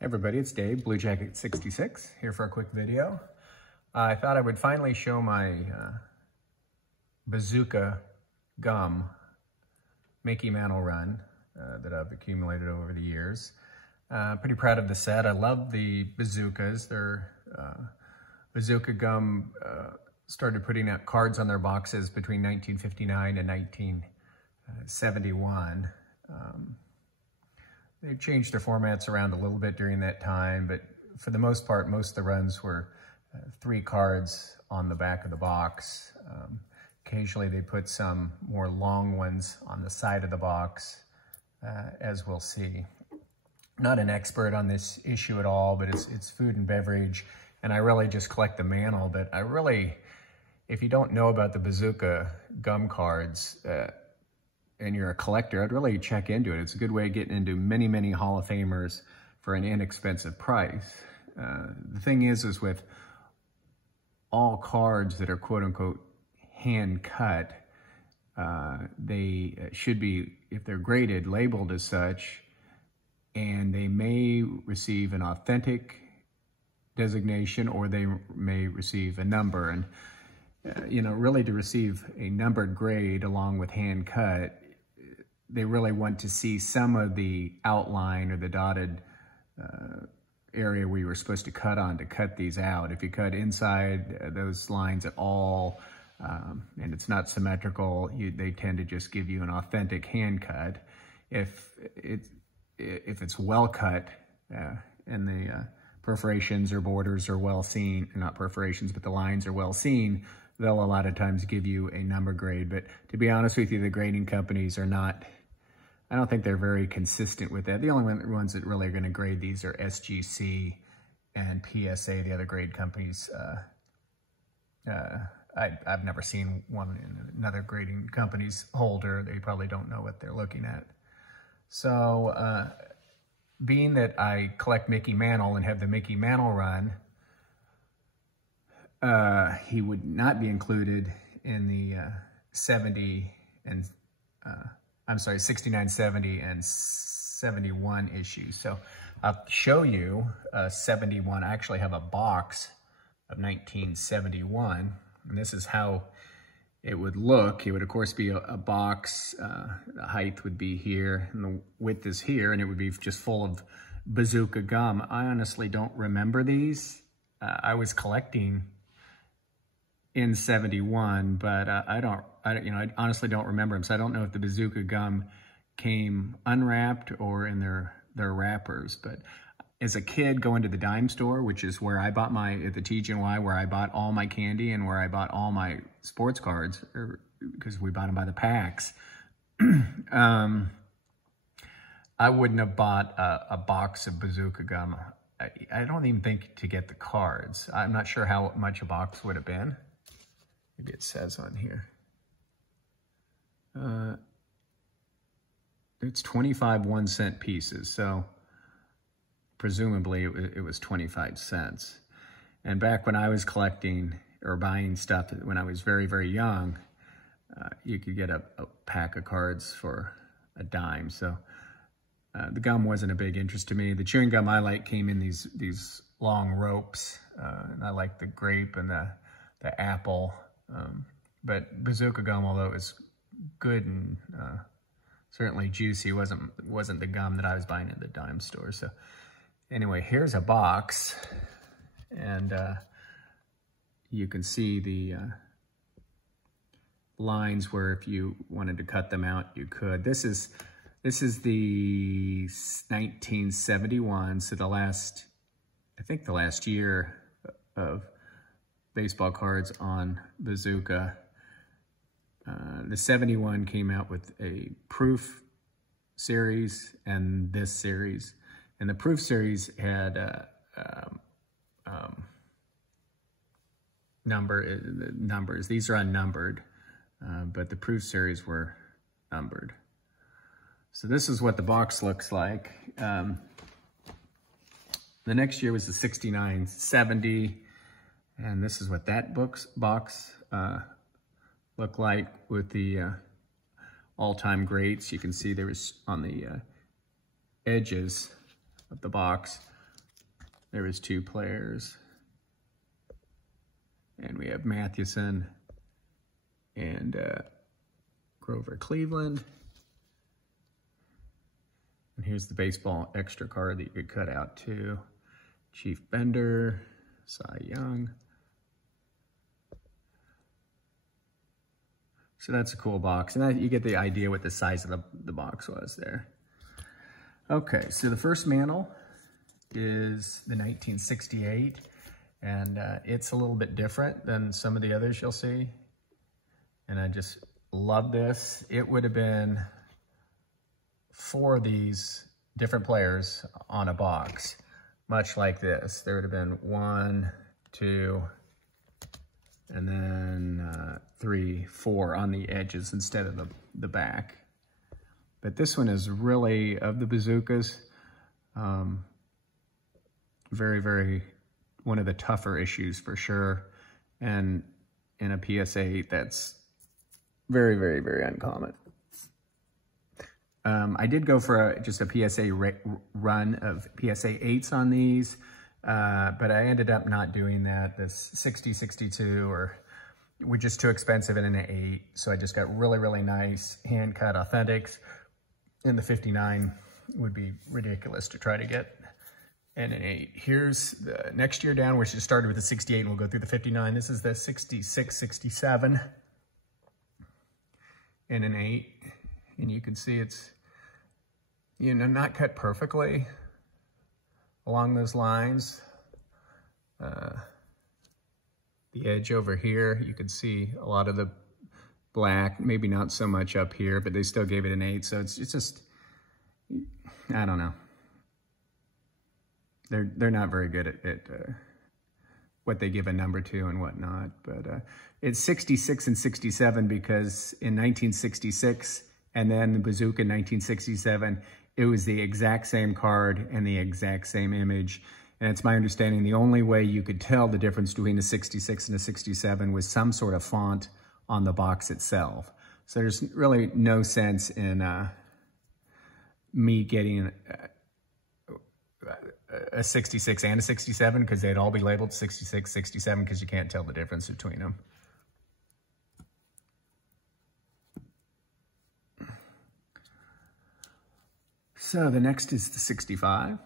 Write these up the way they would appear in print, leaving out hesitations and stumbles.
Hey everybody, it's Dave, Blue Jacket 66, here for a quick video. I thought I would finally show my Bazooka gum Mickey Mantle run that I've accumulated over the years. Pretty proud of the set. I love the Bazookas. They're Bazooka gum started putting out cards on their boxes between 1959 and 1971. They've changed their formats around a little bit during that time, but for the most part, most of the runs were 3 cards on the back of the box. Occasionally they put some more long ones on the side of the box, as we'll see. Not an expert on this issue at all, but it's food and beverage, and I really just collect the Mantle, but I really, if you don't know about the Bazooka gum cards, and you're a collector, I'd really check into it. It's a good way of getting into many, many Hall of Famers for an inexpensive price. The thing is with all cards that are quote unquote hand cut, they should be, if they're graded, labeled as such, and they may receive an authentic designation or they may receive a number. And really to receive a numbered grade along with hand cut, they really want to see some of the outline or the dotted area where you were supposed to cut on to cut these out. If you cut inside those lines at all, and it's not symmetrical, they tend to just give you an authentic hand cut. If it's well cut and the perforations or borders are well seen, not perforations, but the lines are well seen, they'll a lot of times give you a number grade. But to be honest with you, the grading companies are not, I don't think they're very consistent with that. The only ones that really are going to grade these are SGC and PSA, the other grade companies. I've never seen one in another grading company's holder. They probably don't know what they're looking at. So being that I collect Mickey Mantle and have the Mickey Mantle run, he would not be included in the 69, 70, and 71 issues. So I'll show you 71. I actually have a box of 1971, and this is how it would look. It would, of course, be a box. The height would be here, and the width is here, and it would be just full of Bazooka gum. I honestly don't remember these. I was collecting in 71, but I honestly don't remember them. So I don't know if the Bazooka gum came unwrapped or in their wrappers. But as a kid, going to the dime store, which is where I bought at the TGNY, where I bought all my candy and where I bought all my sports cards, because we bought them by the packs. I wouldn't have bought a box of Bazooka gum. I don't even think to get the cards. I'm not sure how much a box would have been. Maybe it says on here. It's 25 1-cent pieces, so presumably it was 25 cents. And back when I was collecting or buying stuff when I was very, very young, you could get a pack of cards for a dime. So the gum wasn't a big interest to me. The chewing gum I like came in these long ropes, and I like the grape and the apple. But Bazooka gum, although it was good and certainly juicy, wasn't the gum that I was buying at the dime store. So anyway, here's a box, and you can see the lines where if you wanted to cut them out, you could. This is the 1971, so I think the last year of baseball cards on Bazooka. The 71 came out with a proof series and this series. And the proof series had numbers. These are unnumbered, but the proof series were numbered. So this is what the box looks like. The next year was the 69, 70. And this is what that box looked like with the all-time greats. You can see there was on the edges of the box There is 2 players. And we have Mathewson and Grover Cleveland. And here's the baseball extra card that you could cut out too. Chief Bender, Cy Young. So that's a cool box. And you get the idea what the size of the box was there. Okay, so the first Mantle is the 1968. And it's a little bit different than some of the others you'll see. And I just love this. It would have been 4 of these different players on a box, much like this. There would have been 1, 2, and then 3, 4 on the edges instead of the back. But this one is really, of the Bazookas, very, very, one of the tougher issues for sure. And in a PSA, that's very, very, very uncommon. I did go for just a PSA run of PSA 8s on these, but I ended up not doing that. This 60, 62 were just too expensive in an 8, so I just got really, really nice hand-cut authentics. And the 59 would be ridiculous to try to get in an 8. Here's the next year down, which just started with the 68, and we'll go through the 59. This is the 66, 67 in an 8. And you can see it's, you know, not cut perfectly along those lines. The edge over here, you can see a lot of the black, maybe not so much up here, but they still gave it an 8. So it's just, I don't know. They're not very good at what they give a number to and whatnot. But it's 66 and 67 because in 1966 and then the Bazooka in 1967, it was the exact same card and the exact same image. And it's my understanding the only way you could tell the difference between a 66 and a 67 was some sort of font on the box itself. So there's really no sense in me getting a 66 and a 67 because they'd all be labeled 66, 67 because you can't tell the difference between them. So the next is the 65.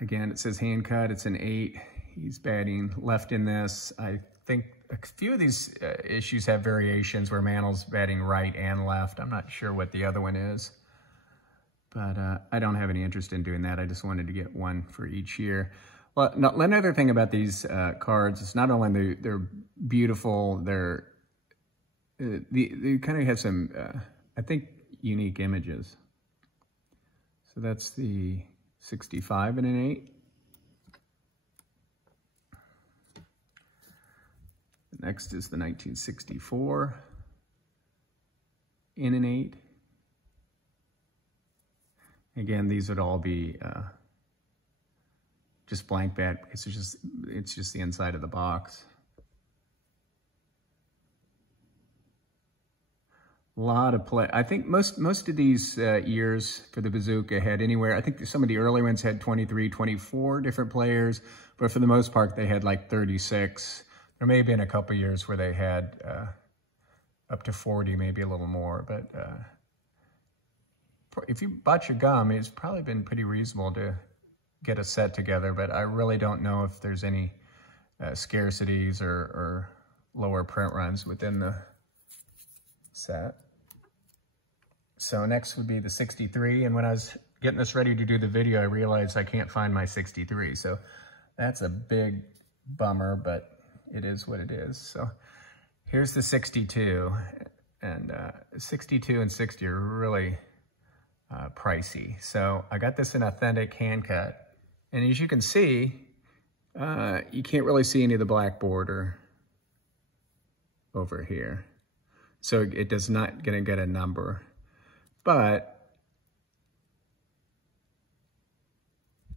Again, it says hand cut. It's an 8. He's batting left in this. I think a few of these issues have variations where Mantle's batting right and left. I'm not sure what the other one is, but I don't have any interest in doing that. I just wanted to get one for each year. Well, another thing about these cards is not only they're beautiful, they kind of have some, I think, unique images. So that's the 65 in an 8. Next is the 1964 in an 8. Again, these would all be just blank bat because it's just the inside of the box. A lot of play. I think most of these years for the Bazooka had anywhere, I think some of the early ones had 23, 24 different players, but for the most part, they had like 36. There may have been a couple years where they had up to 40, maybe a little more, but if you bought your gum, it's probably been pretty reasonable to get a set together, but I really don't know if there's any scarcities or lower print runs within the set. So next would be the 63, and when I was getting this ready to do the video, I realized I can't find my 63, so that's a big bummer, but it is what it is. So here's the 62, and 62 and 60 are really pricey. So I got this in authentic hand cut, and as you can see, you can't really see any of the black border over here. So it does not gonna get a number, but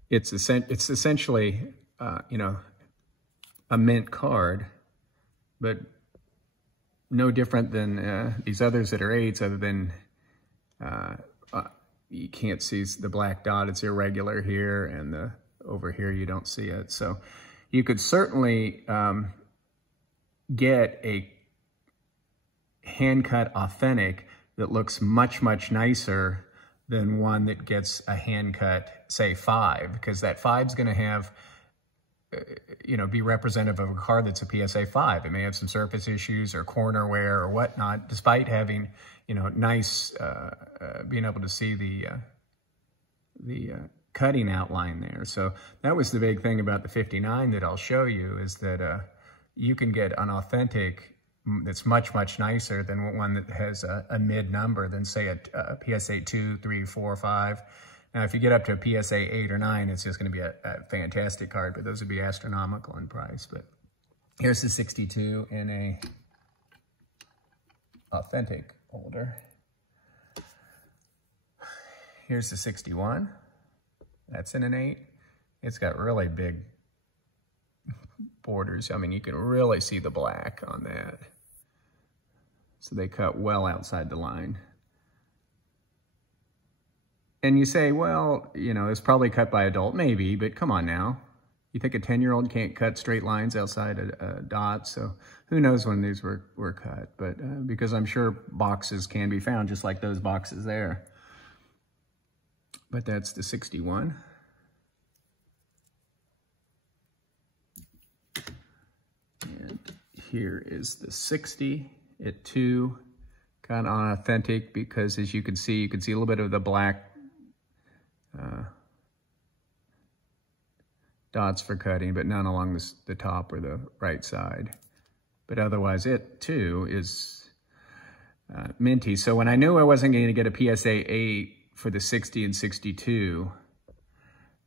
it's essentially, you know, a mint card, but no different than these others that are 8s, other than, you can't see the black dot. It's irregular here, and over here you don't see it. So you could certainly get a hand-cut authentic that looks much, much nicer than one that gets a hand-cut, say, 5, because that 5 is going to have, be representative of a card that's a PSA 5. It may have some surface issues or corner wear or whatnot, despite having, nice, being able to see the cutting outline there. So that was the big thing about the 59 that I'll show you, is that you can get an authentic that's much, much nicer than one that has a mid number than, say, a PSA 2, 3, 4, 5. Now, if you get up to a PSA 8 or 9, it's just going to be a fantastic card, but those would be astronomical in price. But here's the 62 in a authentic holder. Here's the 61. That's in an 8. It's got really big borders. I mean, you can really see the black on that. So they cut well outside the line. And you say, well, it's probably cut by adult. Maybe, but come on now. You think a 10-year-old can't cut straight lines outside a dot? So who knows when these were cut. But because I'm sure boxes can be found just like those boxes there. But that's the 61. And here is the 60 at 2, kind of authentic, because as you can see a little bit of the black dots for cutting, but none along the top or the right side. But otherwise, it too is minty. So when I knew I wasn't going to get a PSA 8 for the 60 and 62,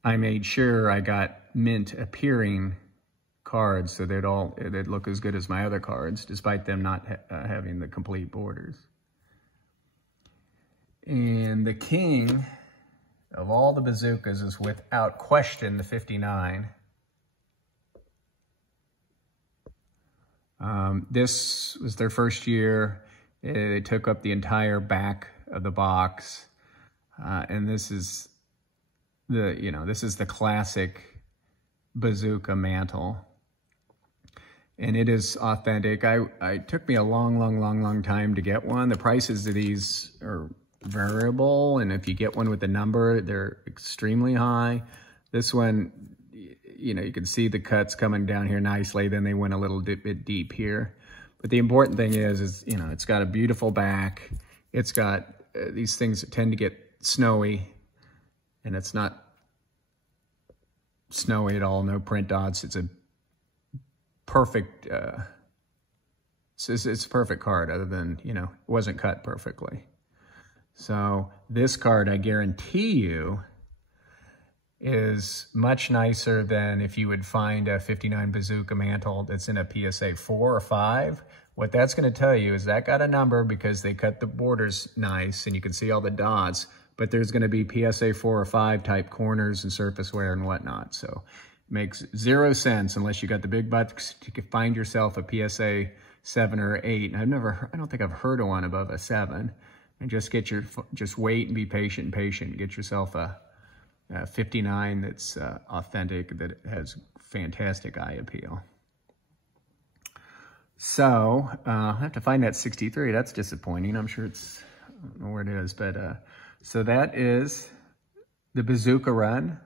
I made sure I got mint appearing cards so they'd look as good as my other cards, despite them not having the complete borders. And the king of all the bazookas is without question the 59. This was their first year. They took up the entire back of the box, and this is the classic bazooka mantle. And it is authentic. It took me a long time to get one. The prices of these are variable, and if you get one with a number, they're extremely high. This one, you can see the cuts coming down here nicely, then they went a little bit deep here. But the important thing is it's got a beautiful back. It's got these things that tend to get snowy, and it's not snowy at all, no print dots. It's a perfect, it's a perfect card, other than, it wasn't cut perfectly. So this card, I guarantee you, is much nicer than if you would find a 59 Bazooka Mantle that's in a PSA 4 or 5. What that's going to tell you is that got a number because they cut the borders nice and you can see all the dots, but there's going to be PSA 4 or 5 type corners and surface wear and whatnot. So it makes 0 sense unless you got the big bucks to find yourself a PSA 7 or 8. And I don't think I've heard of one above a 7. And just wait and be patient. Get yourself a 59 that's authentic, that has fantastic eye appeal. So I'll have to find that 63. That's disappointing. I'm sure I don't know where it is, but so that is the Bazooka run,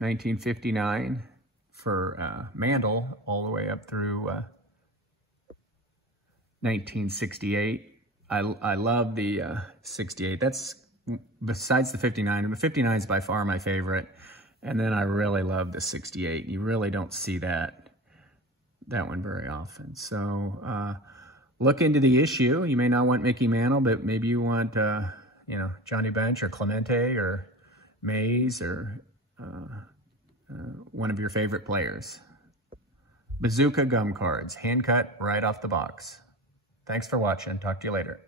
1959 for Mantle, all the way up through 1968. I love the 68. That's besides the 59. And the 59 is by far my favorite. And then I really love the 68. You really don't see that one very often. So look into the issue. You may not want Mickey Mantle, but maybe you want Johnny Bench or Clemente or Mays or one of your favorite players. Bazooka gum cards, hand cut right off the box. Thanks for watching. Talk to you later.